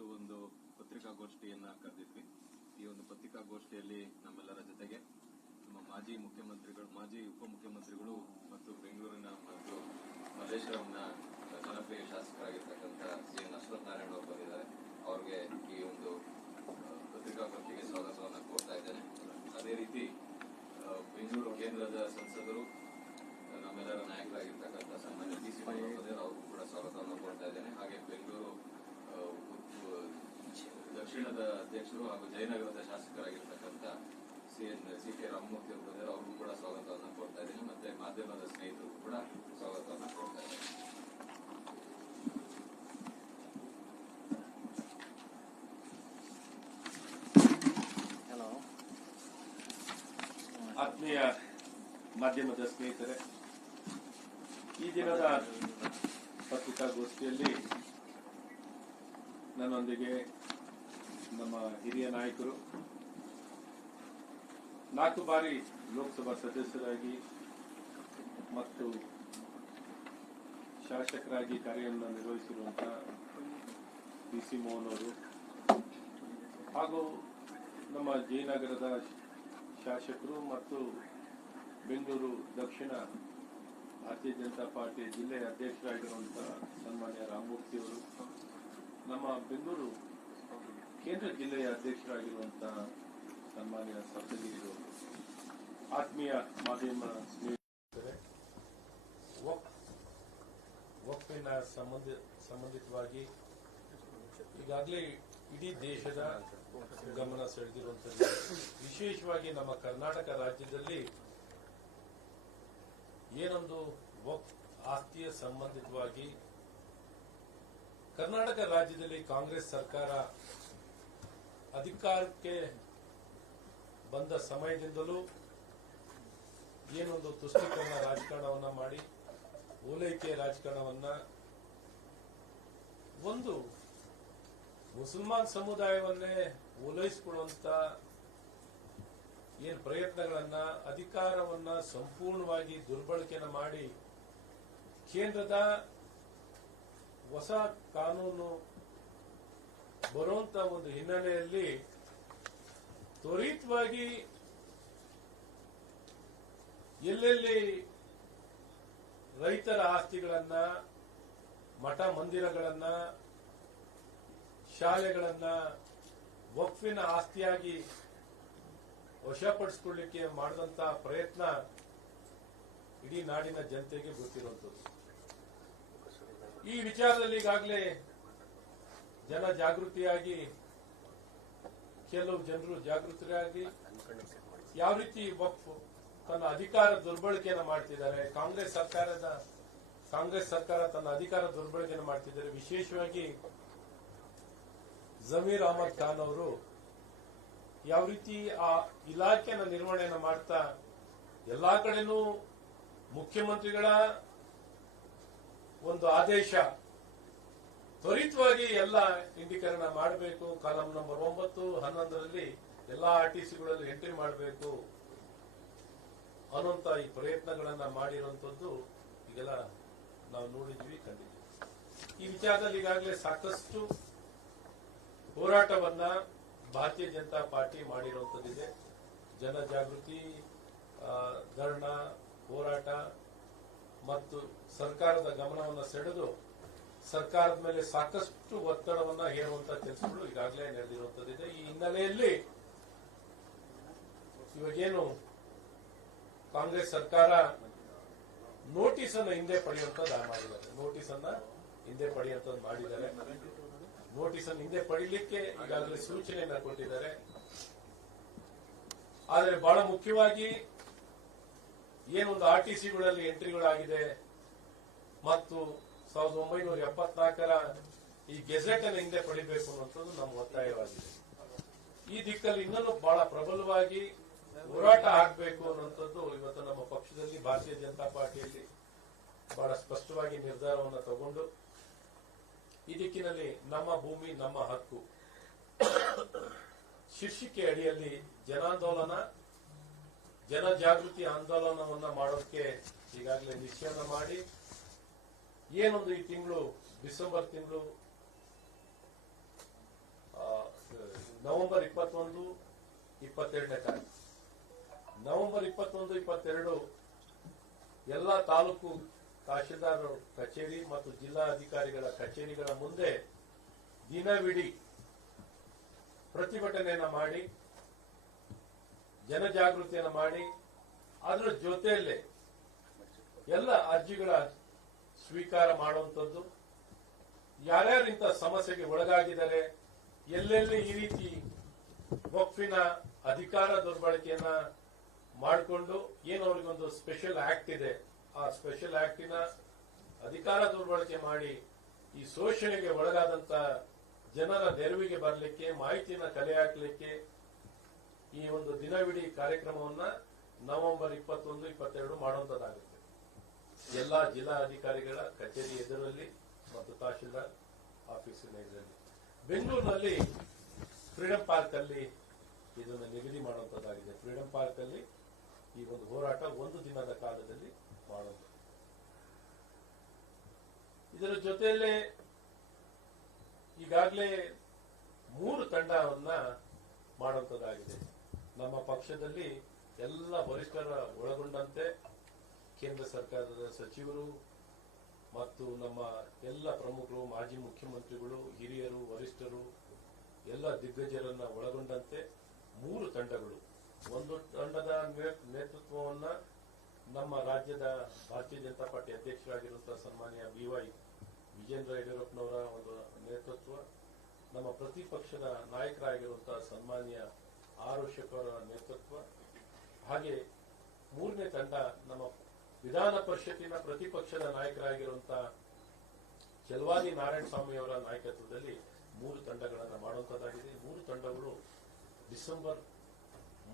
ಇವತ್ತು ಒಂದು ಪತ್ರಿಕಾಗೋಷ್ಠಿಯನ್ನ ಕರೆದಿದ್ವಿ. ಈ ಒಂದು ಪತ್ರಿಕಾಗೋಷ್ಠಿಯಲ್ಲಿ ನಮ್ಮೆಲ್ಲರ ಜೊತೆಗೆ ನಮ್ಮ ಮಾಜಿ ಉಪಮುಖ್ಯಮಂತ್ರಿಗಳು ಮತ್ತು ಬೆಂಗಳೂರಿನ ಮತ್ತು ಮಲ್ಲೇಶ್ವರಂನ ಜನಪ್ರಿಯ ಶಾಸಕರಾಗಿರ್ತಕ್ಕಂಥ ಸಿ.ಎನ್. ಅಶ್ವಥ್ ನಾರಾಯಣ ಅವರು ಬಂದಿದ್ದಾರೆ. ಅವರಿಗೆ ಈ ಒಂದು ಪತ್ರಿಕಾಗೋಷ್ಠಿಗೆ ಸ್ವಾಗತವನ್ನು ಕೋರ್ತಾ ಇದ್ದೇನೆ. ಅದೇ ರೀತಿ ಬೆಂಗಳೂರು ಕೇಂದ್ರದ ಸಂಸದರು ನಮ್ಮೆಲ್ಲರ ನಾಯಕರಾಗಿರ್ತಕ್ಕಂಥ ಸನ್ಮಾನ್ಯ ಡಿ.ಸಿ. ಅವ್ರಿಗೂ ಕೂಡ ಸ್ವಾಗತವನ್ನು ಕೋರ್ತಾ ಇದ್ದೇನೆ. ಹಾಗೆ ಬೆಂಗಳೂರು ದಕ್ಷಿಣದ ಅಧ್ಯಕ್ಷರು ಹಾಗೂ ಜಯನಗರದ ಶಾಸಕರಾಗಿರ್ತಕ್ಕಂಥ ಸಿ.ಕೆ. ರಾಮಮೂರ್ತಿ ಅವರು ಅವ್ರಿಗೂ ಕೂಡ ಸ್ವಾಗತವನ್ನು ಕೋರ್ತಾ ಇದ್ದೇನೆ. ಮತ್ತೆ ಮಾಧ್ಯಮದ ಸ್ನೇಹಿತರಿಗೂ ಕೂಡ ಸ್ವಾಗತವನ್ನು ಕೋರ್ತಾ ಇದ್ದೇನೆ. ಆತ್ಮೀಯ ಮಾಧ್ಯಮದ ಸ್ನೇಹಿತರೆ, ಈ ದಿನದ ಪತ್ರಿಕಾಗೋಷ್ಠಿಯಲ್ಲಿ ನನ್ನೊಂದಿಗೆ ನಮ್ಮ ಹಿರಿಯ ನಾಯಕರು 4 ಬಾರಿ ಲೋಕಸಭಾ ಸದಸ್ಯರಾಗಿ ಮತ್ತು ಶಾಸಕರಾಗಿ ಕಾರ್ಯವನ್ನು ನಿರ್ವಹಿಸಿರುವಂತಹ ಡಿ.ಸಿ. ಮೋಹನ್ ಅವರು ಹಾಗೂ ನಮ್ಮ ಜಯನಗರದ ಶಾಸಕರು ಮತ್ತು ಬೆಂಗಳೂರು ದಕ್ಷಿಣ ಭಾರತೀಯ ಜನತಾ ಪಾರ್ಟಿ ಜಿಲ್ಲೆಯ ಅಧ್ಯಕ್ಷರಾಗಿರುವಂತಹ ಸನ್ಮಾನ್ಯ ರಾಮಮೂರ್ತಿ ಅವರು, ನಮ್ಮ ಬೆಂಗಳೂರು ಕೇಂದ್ರ ಜಿಲ್ಲೆಯ ಅಧ್ಯಕ್ಷರಾಗಿರುವಂತಹ ಸನ್ಮಾನ್ಯ ಸಪ್ತಗಿರಿ ಅವರು, ಆತ್ಮೀಯ ಮಾಧ್ಯಮ ಸ್ನೇಹಿತರೆ, ವಕ್ಫಿನ ಸಂಬಂಧಿತವಾಗಿ ಈಗಾಗಲೇ ಇಡೀ ದೇಶದ ಗಮನ ಸೆಳೆದಿರುವಂಥದ್ದು. ವಿಶೇಷವಾಗಿ ನಮ್ಮ ಕರ್ನಾಟಕ ರಾಜ್ಯದಲ್ಲಿ ಏನೊಂದು ವಕ್ಫ್ ಆಸ್ತಿಯ ಸಂಬಂಧಿತವಾಗಿ ಕರ್ನಾಟಕ ರಾಜ್ಯದಲ್ಲಿ ಕಾಂಗ್ರೆಸ್ ಸರ್ಕಾರ ಅಧಿಕಾರಕ್ಕೆ ಬಂದ ಸಮಯದಿಂದಲೂ ಏನೊಂದು ತುಷ್ಟೀಕರಣ ರಾಜಕಾರಣವನ್ನ ಮಾಡಿ, ಓಲೈಕೆ ರಾಜಕಾರಣವನ್ನ, ಒಂದು ಮುಸಲ್ಮಾನ್ ಸಮುದಾಯವನ್ನೇ ಓಲೈಸಿಕೊಳ್ಳುವಂತ ಏನ್ ಪ್ರಯತ್ನಗಳನ್ನ, ಅಧಿಕಾರವನ್ನ ಸಂಪೂರ್ಣವಾಗಿ ದುರ್ಬಳಕೆಯನ್ನ ಮಾಡಿ ಕೇಂದ್ರದ ಹೊಸ ಕಾನೂನು ಬರುವಂತ ಒಂದು ಹಿನ್ನೆಲೆಯಲ್ಲಿ ತ್ವರಿತವಾಗಿ ಎಲ್ಲೆಲ್ಲಿ ರೈತರ ಆಸ್ತಿಗಳನ್ನ, ಮಠ ಮಂದಿರಗಳನ್ನ, ಶಾಲೆಗಳನ್ನ ವಕ್ಫಿನ ಆಸ್ತಿಯಾಗಿ ವಶಪಡಿಸಿಕೊಳ್ಳಲಿಕ್ಕೆ ಮಾಡಿದಂತ ಪ್ರಯತ್ನ ಇಡೀ ನಾಡಿನ ಜನತೆಗೆ ಗೊತ್ತಿರುವಂಥದ್ದು. ಈ ವಿಚಾರದಲ್ಲಿ ಈಗಾಗಲೇ ಜನ ಜಾಗೃತಿಯಾಗಿ, ಕೆಲವು ಜನರು ಜಾಗೃತರಾಗಿ ಯಾವ ರೀತಿ ವಕ್ಫ್ ತನ್ನ ಅಧಿಕಾರ ದುರ್ಬಳಕೆಯನ್ನು ಮಾಡ್ತಿದ್ದಾರೆ, ಕಾಂಗ್ರೆಸ್ ಸರ್ಕಾರ ತನ್ನ ಅಧಿಕಾರ ದುರ್ಬಳಕೆಯನ್ನು ಮಾಡ್ತಿದ್ದಾರೆ. ವಿಶೇಷವಾಗಿ ಜಮೀರ್ ಅಹಮದ್ ಖಾನ್ ಅವರು ಯಾವ ರೀತಿ ಆ ಇಲಾಖೆಯ ನಿರ್ವಹಣೆಯನ್ನು ಮಾಡ್ತಾ ಎಲ್ಲಾ ಕಡೆನೂ ಮುಖ್ಯಮಂತ್ರಿಗಳ ಒಂದು ಆದೇಶ ತ್ವರಿತವಾಗಿ ಎಲ್ಲ ಇಂಡೀಕರಣ ಮಾಡಬೇಕು, ಕಾಲಂ ನಂಬರ್ 9, 11ರಲ್ಲಿ ಎಲ್ಲಾ ಆರ್ಟಿಸಿಗಳಲ್ಲಿ ಎಂಟ್ರಿ ಮಾಡಬೇಕು ಅನ್ನುವಂತ ಈ ಪ್ರಯತ್ನಗಳನ್ನ ಮಾಡಿರುವಂತದ್ದು ಈಗೆಲ್ಲ ನಾವು ನೋಡಿದ್ವಿ, ಕಂಡಿದ್ವಿ. ಈ ವಿಚಾರದಲ್ಲಿ ಈಗಾಗಲೇ ಸಾಕಷ್ಟು ಹೋರಾಟವನ್ನ ಭಾರತೀಯ ಜನತಾ ಪಾರ್ಟಿ ಮಾಡಿರುವಂತದ್ದಿದೆ. ಜನಜಾಗೃತಿ, ಧರಣ, ಹೋರಾಟ ಮತ್ತು ಸರ್ಕಾರದ ಗಮನವನ್ನು ಸೆಳೆದು ಸರ್ಕಾರದ ಮೇಲೆ ಸಾಕಷ್ಟು ಒತ್ತಡವನ್ನ ಹೇರುವಂತಹ ಕೆಲಸಗಳು ಈಗಾಗಲೇ ನಡೆದಿರುವಂತದ್ದಿದೆ. ಈ ಹಿನ್ನೆಲೆಯಲ್ಲಿ ಇವಾಗೇನು ಕಾಂಗ್ರೆಸ್ ಸರ್ಕಾರ ನೋಟಿಸ್ ಅನ್ನು ಹಿಂದೆ ಪಡೆಯುವಂತದ್ದು ಮಾಡಿದ್ದಾರೆ. ನೋಟಿಸ್ ಅನ್ನು ಹಿಂದೆ ಪಡೆಯಲಿಕ್ಕೆ ಈಗಾಗಲೇ ಸೂಚನೆಯನ್ನ ಕೊಟ್ಟಿದ್ದಾರೆ. ಆದರೆ ಬಹಳ ಮುಖ್ಯವಾಗಿ ಏನೊಂದು ಆರ್ಟಿಸಿಗಳಲ್ಲಿ ಎಂಟ್ರಿಗಳಾಗಿದೆ ಮತ್ತು 1974ರ ಈ ಗೆಜೆಟ್ ಅನ್ನು ಹಿಂದೆ ಪಡಿಬೇಕು ಅನ್ನುವಂಥದ್ದು ನಮ್ಮ ಒತ್ತಾಯವಾಗಿದೆ. ಈ ದಿಕ್ಕಲ್ಲಿ ಇನ್ನೂ ಬಹಳ ಪ್ರಬಲವಾಗಿ ಹೋರಾಟ ಆಗಬೇಕು ಅನ್ನುವಂಥದ್ದು ಇವತ್ತು ನಮ್ಮ ಪಕ್ಷದಲ್ಲಿ, ಭಾರತೀಯ ಜನತಾ ಪಾರ್ಟಿಯಲ್ಲಿ ಬಹಳ ಸ್ಪಷ್ಟವಾಗಿ ನಿರ್ಧಾರವನ್ನು ತಗೊಂಡು ಈ ದಿಕ್ಕಿನಲ್ಲಿ ನಮ್ಮ ಭೂಮಿ ನಮ್ಮ ಹಕ್ಕು ಶೀರ್ಷಿಕೆ ಅಡಿಯಲ್ಲಿ ಜನಾಂದೋಲನ, ಜನಜಾಗೃತಿ ಆಂದೋಲನವನ್ನ ಮಾಡೋಕೆ ಈಗಾಗಲೇ ನಿಶ್ಚಯನ ಮಾಡಿ ಏನೊಂದು ಈ ತಿಂಗಳು ಡಿಸೆಂಬರ್ ತಿಂಗಳು ನವೆಂಬರ್ 21, 22ನೇ ತಾರೀಕು. ನವೆಂಬರ್ 21, 22 ಎಲ್ಲ ತಾಲೂಕು ತಹಶೀಲ್ದಾರ್ ಕಚೇರಿ ಮತ್ತು ಜಿಲ್ಲಾ ಅಧಿಕಾರಿಗಳ ಕಚೇರಿಗಳ ಮುಂದೆ ದಿನವಿಡೀ ಪ್ರತಿಭಟನೆಯನ್ನ ಮಾಡಿ, ಜನಜಾಗೃತಿಯನ್ನು ಮಾಡಿ, ಅದರ ಜೊತೆಯಲ್ಲೇ ಎಲ್ಲ ಅರ್ಜಿಗಳ ಸ್ವೀಕಾರ ಮಾಡುವಂಥದ್ದು, ಯಾರ್ಯಾರು ಇಂಥ ಸಮಸ್ಯೆಗೆ ಒಳಗಾಗಿದ್ದಾರೆ, ಎಲ್ಲೆಲ್ಲಿ ಈ ರೀತಿ ವಕ್ಫಿನ ಅಧಿಕಾರ ದುರ್ಬಳಕೆಯನ್ನ ಮಾಡಿಕೊಂಡು ಏನು ಅವರಿಗೊಂದು ಸ್ಪೆಷಲ್ ಆಕ್ಟ್ ಇದೆ, ಆ ಸ್ಪೆಷಲ್ ಆಕ್ಟಿನ ಅಧಿಕಾರ ದುರ್ಬಳಕೆ ಮಾಡಿ ಈ ಶೋಷಣೆಗೆ ಒಳಗಾದಂತ ಜನರ ನೆರವಿಗೆ ಬರಲಿಕ್ಕೆ, ಮಾಹಿತಿಯನ್ನ ಕಲೆ ಹಾಕಲಿಕ್ಕೆ ಈ ಒಂದು ದಿನವಿಡೀ ಕಾರ್ಯಕ್ರಮವನ್ನ ನವೆಂಬರ್ 21, 22 ಮಾಡುವಂತದ್ದಾಗುತ್ತೆ. ಎಲ್ಲಾ ಜಿಲ್ಲಾ ಅಧಿಕಾರಿಗಳ ಕಚೇರಿ ಎದುರಲ್ಲಿ ಮತ್ತು ತಹಶೀಲ್ದಾರ್ ಆಫೀಸಿನ ಎದುರಲ್ಲಿ. ಬೆಂಗಳೂರಿನಲ್ಲಿ ಫ್ರೀಡಂ ಪಾರ್ಕ್ ಅಲ್ಲಿ ಇದನ್ನು ನಿಗದಿ ಮಾಡುವಂತದ್ದಾಗಿದೆ. ಫ್ರೀಡಂ ಪಾರ್ಕ್ ಅಲ್ಲಿ ಈ ಒಂದು ಹೋರಾಟ ಒಂದು ದಿನದ ಕಾಲದಲ್ಲಿ ಮಾಡುವುದು. ಇದರ ಜೊತೆಯಲ್ಲೇ ಈಗಾಗಲೇ 3 ತಂಡವನ್ನ ಮಾಡುವಂತದ್ದಾಗಿದೆ. ನಮ್ಮ ಪಕ್ಷದಲ್ಲಿ ಎಲ್ಲ ವರಿಷ್ಠರ ಒಳಗೊಂಡಂತೆ ಕೇಂದ್ರ ಸರ್ಕಾರದ ಸಚಿವರು ಮತ್ತು ನಮ್ಮ ಎಲ್ಲ ಪ್ರಮುಖರು, ಮಾಜಿ ಮುಖ್ಯಮಂತ್ರಿಗಳು, ಹಿರಿಯರು, ವರಿಷ್ಠರು, ಎಲ್ಲ ದಿಗ್ಗಜರನ್ನ ಒಳಗೊಂಡಂತೆ 3 ತಂಡಗಳು. ಒಂದು ತಂಡದ ನೇತೃತ್ವವನ್ನ ನಮ್ಮ ರಾಜ್ಯದ ಭಾರತೀಯ ಜನತಾ ಪಾರ್ಟಿ ಅಧ್ಯಕ್ಷರಾಗಿರುವಂತಹ ಸನ್ಮಾನ್ಯ BY ವಿಜೇಂದ್ರ ಯಡಿಯೂರಪ್ಪನವರ ಒಂದು ನೇತೃತ್ವ, ನಮ್ಮ ಪ್ರತಿಪಕ್ಷದ ನಾಯಕರಾಗಿರುವಂತಹ ಸನ್ಮಾನ್ಯ ಆರ್ ಅಶೋಕ್ ಅವರ ನೇತೃತ್ವ, ಹಾಗೆ 3ನೇ ತಂಡ ನಮ್ಮ ವಿಧಾನ ಪರಿಷತ್ತಿನ ಪ್ರತಿಪಕ್ಷದ ನಾಯಕರಾಗಿರುವಂತಹ ಚೆಲುವಾದಿ ನಾರಾಯಣಸ್ವಾಮಿ ಅವರ ನಾಯಕತ್ವದಲ್ಲಿ 3 ತಂಡಗಳನ್ನು ಮಾಡುವಂತದ್ದಾಗಿದೆ. 3 ತಂಡಗಳು ಡಿಸೆಂಬರ್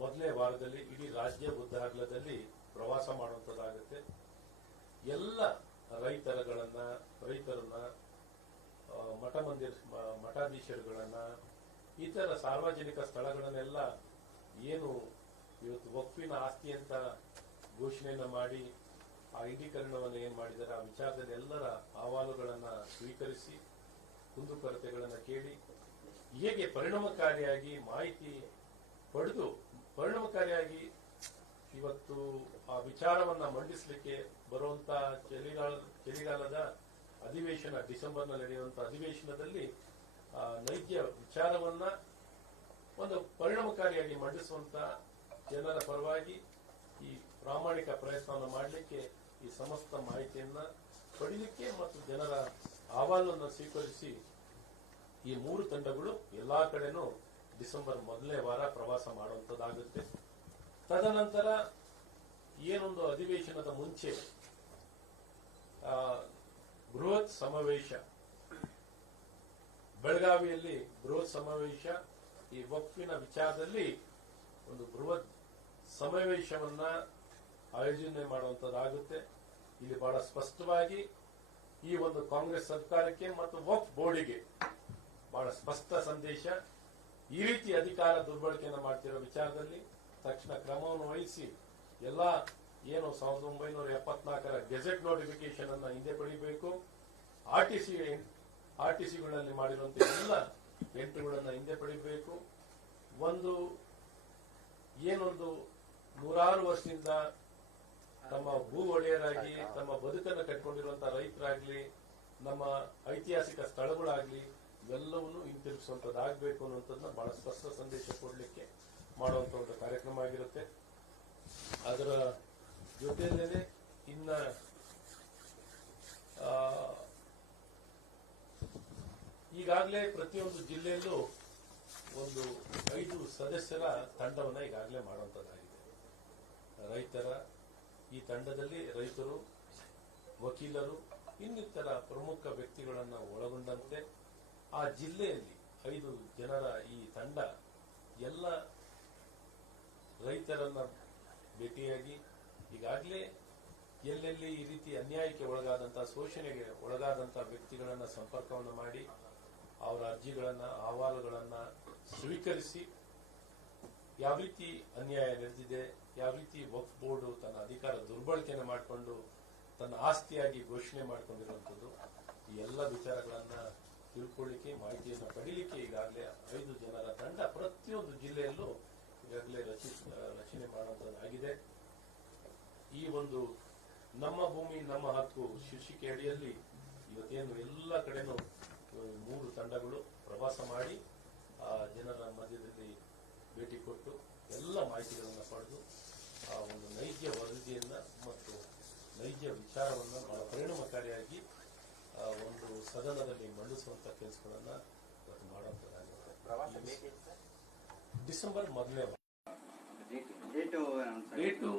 ಮೊದಲನೇ ವಾರದಲ್ಲಿ ಇಡೀ ರಾಜ್ಯ ಉದ್ದಾಗಲದಲ್ಲಿ ಪ್ರವಾಸ ಮಾಡುವಂತದ್ದಾಗುತ್ತೆ. ಎಲ್ಲ ರೈತರನ್ನ, ಮಠಾಧೀಶರುಗಳನ್ನ, ಇತರ ಸಾರ್ವಜನಿಕ ಸ್ಥಳಗಳನ್ನೆಲ್ಲ ಏನು ಇವತ್ತು ವಕ್ಫಿನ ಆಸ್ತಿ ಅಂತ ಘೋಷಣೆಯನ್ನ ಮಾಡಿ ಆ ಇಂಡೀಕರಣವನ್ನು ಏನ್ ಮಾಡಿದ್ದಾರೆ, ಆ ವಿಚಾರದಲ್ಲಿ ಎಲ್ಲರ ಅಹವಾಲುಗಳನ್ನ ಸ್ವೀಕರಿಸಿ, ಕುಂದುಕೊರತೆಗಳನ್ನ ಕೇಳಿ, ಹೇಗೆ ಪರಿಣಾಮಕಾರಿಯಾಗಿ ಮಾಹಿತಿ ಪಡೆದು ಪರಿಣಾಮಕಾರಿಯಾಗಿ ಇವತ್ತು ಆ ವಿಚಾರವನ್ನ ಮಂಡಿಸಲಿಕ್ಕೆ ಬರುವಂತ ಚಳಿಗಾಲದ ಅಧಿವೇಶನ, ಡಿಸೆಂಬರ್ನಲ್ಲಿ ನಡೆಯುವಂತಹ ಅಧಿವೇಶನದಲ್ಲಿ ನೈಜ ವಿಚಾರವನ್ನ ಒಂದು ಪರಿಣಾಮಕಾರಿಯಾಗಿ ಮಂಡಿಸುವಂತ ಜನರ ಪರವಾಗಿ ಈ ಪ್ರಾಮಾಣಿಕ ಪ್ರಯತ್ನವನ್ನು ಮಾಡಲಿಕ್ಕೆ, ಈ ಸಮಸ್ತ ಮಾಹಿತಿಯನ್ನ ಪಡೀಲಿಕ್ಕೆ ಮತ್ತು ಜನರ ಅಹವಾಲನ್ನು ಸ್ವೀಕರಿಸಿ ಈ 3 ತಂಡಗಳು ಎಲ್ಲಾ ಕಡೆನೂ ಡಿಸೆಂಬರ್ ಮೊದಲನೇ ವಾರ ಪ್ರವಾಸ ಮಾಡುವಂತದ್ದಾಗುತ್ತೆ. ತದನಂತರ ಏನೊಂದು ಅಧಿವೇಶನದ ಮುಂಚೆ ಬೃಹತ್ ಸಮಾವೇಶ, ಬೆಳಗಾವಿಯಲ್ಲಿ ಬೃಹತ್ ಸಮಾವೇಶ, ಈ ವಕ್ಫಿನ ವಿಚಾರದಲ್ಲಿ ಒಂದು ಬೃಹತ್ ಸಮಾವೇಶವನ್ನ ಆಯೋಜನೆ ಮಾಡುವಂತದ್ದಾಗುತ್ತೆ. ಇಲ್ಲಿ ಬಹಳ ಸ್ಪಷ್ಟವಾಗಿ ಈ ಒಂದು ಕಾಂಗ್ರೆಸ್ ಸರ್ಕಾರಕ್ಕೆ ಮತ್ತು ವಕ್ಫ್ ಬೋರ್ಡಿಗೆ ಬಹಳ ಸ್ಪಷ್ಟ ಸಂದೇಶ, ಈ ರೀತಿ ಅಧಿಕಾರ ದುರ್ಬಳಕೆಯನ್ನು ಮಾಡ್ತಿರೋ ವಿಚಾರದಲ್ಲಿ ತಕ್ಷಣ ಕ್ರಮವನ್ನು ವಹಿಸಿ ಎಲ್ಲ ಏನು 1974ರ ಗೆಜೆಟ್ ನೋಟಿಫಿಕೇಶನ್ ಅನ್ನ ಹಿಂದೆ ಪಡಿಬೇಕು, ಆರ್ಟಿಸಿಗಳಲ್ಲಿ ಮಾಡಿರುವಂತಹ ಎಲ್ಲ ಎಂಟ್ರಿಗಳನ್ನ ಹಿಂದೆ ಪಡಿಬೇಕು. ಏನೊಂದು 100 ವರ್ಷದಿಂದ ತಮ್ಮ ಭೂ ಒಡೆಯರಾಗಿ ತಮ್ಮ ಬದುಕನ್ನು ಕಟ್ಕೊಂಡಿರುವಂತಹ ರೈತರಾಗ್ಲಿ, ನಮ್ಮ ಐತಿಹಾಸಿಕ ಸ್ಥಳಗಳಾಗ್ಲಿ, ಇವೆಲ್ಲವನ್ನು ಹಿಂತಿರುಗಿಸುವಂತದ್ದಾಗಬೇಕು ಅನ್ನುವಂಥದ್ದನ್ನ ಬಹಳ ಸ್ಪಷ್ಟ ಸಂದೇಶ ಕೊಡಲಿಕ್ಕೆ ಮಾಡುವಂತ ಒಂದು ಕಾರ್ಯಕ್ರಮ ಆಗಿರುತ್ತೆ. ಅದರ ಜೊತೆಯಲ್ಲೇ ಇನ್ನ ಈಗಾಗಲೇ ಪ್ರತಿಯೊಂದು ಜಿಲ್ಲೆಯಲ್ಲೂ ಒಂದು 5 ಸದಸ್ಯರ ತಂಡವನ್ನ ಈಗಾಗಲೇ ಮಾಡುವಂತದ್ದಾಗಿದೆ. ರೈತರ ಈ ತಂಡದಲ್ಲಿ ರೈತರು, ವಕೀಲರು, ಇನ್ನಿತರ ಪ್ರಮುಖ ವ್ಯಕ್ತಿಗಳನ್ನ ಒಳಗೊಂಡಂತೆ ಆ ಜಿಲ್ಲೆಯಲ್ಲಿ 5 ಜನರ ಈ ತಂಡ ಎಲ್ಲ ರೈತರನ್ನ ಭೇಟಿಯಾಗಿ ಈಗಾಗಲೇ ಎಲ್ಲೆಲ್ಲಿ ಈ ರೀತಿ ಅನ್ಯಾಯಕ್ಕೆ ಒಳಗಾದಂತಹ, ಶೋಷಣೆಗೆ ಒಳಗಾದಂತಹ ವ್ಯಕ್ತಿಗಳನ್ನ ಸಂಪರ್ಕವನ್ನು ಮಾಡಿ ಅವರ ಅರ್ಜಿಗಳನ್ನ, ಅಹವಾಲುಗಳನ್ನ ಸ್ವೀಕರಿಸಿ ಯಾವ ರೀತಿ ಅನ್ಯಾಯ ನಡೆದಿದೆ, ಯಾವ ರೀತಿ ವಕ್ಫ್ ಬೋರ್ಡ್ ತನ್ನ ಅಧಿಕಾರ ದುರ್ಬಳಕೆಯನ್ನು ಮಾಡಿಕೊಂಡು ತನ್ನ ಆಸ್ತಿಯಾಗಿ ಘೋಷಣೆ ಮಾಡಿಕೊಂಡಿರುವಂಥದ್ದು, ಈ ಎಲ್ಲ ವಿಚಾರಗಳನ್ನ ತಿಳ್ಕೊಳ್ಳಿಕ್ಕೆ, ಮಾಹಿತಿಯನ್ನು ಪಡೀಲಿಕ್ಕೆ ಈಗಾಗಲೇ 5 ಜನರ ತಂಡ ಜಿಲ್ಲೆಯಲ್ಲೂ ಈಗಾಗಲೇ ರಚನೆ ಮಾಡುವಂತದ್ದಾಗಿದೆ. ಈ ಒಂದು ನಮ್ಮ ಭೂಮಿ ನಮ್ಮ ಹಕ್ಕು ಶೀರ್ಷಿಕೆ ಅಡಿಯಲ್ಲಿ ಇವತ್ತೇನು ಎಲ್ಲ ಕಡೆನೂ 3 ತಂಡಗಳು ಪ್ರವಾಸ ಮಾಡಿ ಆ ಜನರ ಮಧ್ಯದಲ್ಲಿ ಭೇಟಿ ಕೊಟ್ಟು ಎಲ್ಲ ಮಾಹಿತಿಗಳನ್ನು ಪಡೆದು ಆ ಒಂದು ನೈಜ ವರದಿಯನ್ನ ಮತ್ತು ನೈಜ ವಿಚಾರವನ್ನು ಬಹಳ ಪರಿಣಾಮಕಾರಿಯಾಗಿ ಒಂದು ಸದನದಲ್ಲಿ ಮಂಡಿಸುವಂತ ಕೆಲಸಗಳನ್ನ ಇವತ್ತು ಮಾಡುವಂತದ್ದಾಗಿದೆ. ಡಿಸೆಂಬರ್ ಮೊದಲನೇ ವಾರ ಡೇಟು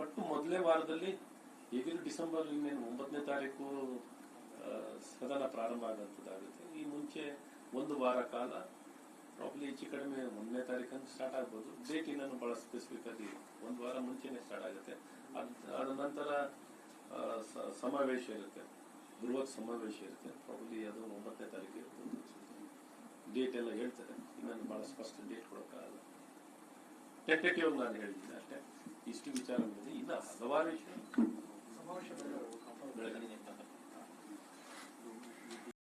ಒಟ್ಟು ಮೊದಲನೇ ವಾರದಲ್ಲಿ ಈಗಲೂ ಡಿಸೆಂಬರ್ 9ನೇ ತಾರೀಕು ಸದನ ಪ್ರಾರಂಭ ಆಗುವಂತದ್ದಾಗುತ್ತೆ. ಈ ಮುಂಚೆ 1 ವಾರ ಕಾಲ ಪ್ರಾಬ್ಲಿ ಹೆಚ್ಚು ಕಡಿಮೆ 1ನೇ ತಾರೀಕಂತ ಸ್ಟಾರ್ಟ್ ಆಗ್ಬೋದು. ಡೇಟ್ ಇನ್ನೂ ಬಹಳ ಸ್ಪೆಸಿಫಿಕ್ ಆಗಿ 1 ವಾರ ಮುಂಚೆನೆ ಸ್ಟಾರ್ಟ್ ಆಗುತ್ತೆ. ಅದ ನಂತರ ಸಮಾವೇಶ ಇರುತ್ತೆ, ಬೃಹತ್ ಸಮಾವೇಶ ಇರುತ್ತೆ. ಪ್ರಾಬ್ಲಿ ಅದು 9ನೇ ತಾರೀಕು ಇರುತ್ತೆ. ಡೇಟ್ ಎಲ್ಲ ಹೇಳ್ತಾರೆ, ಇನ್ನೊಂದು ಬಹಳ ಸ್ಪಷ್ಟ ಡೇಟ್ ಕೊಡೋಕ್ಕಾಗಲ್ಲ. ಟೆಂಟೇಟಿವ್ ನಾನು ಹೇಳಿದ್ದೀನಿ ಅಷ್ಟೇ. ಇಷ್ಟು ವಿಚಾರ ಇನ್ನು ಹಲವಾರು ವಿಷಯ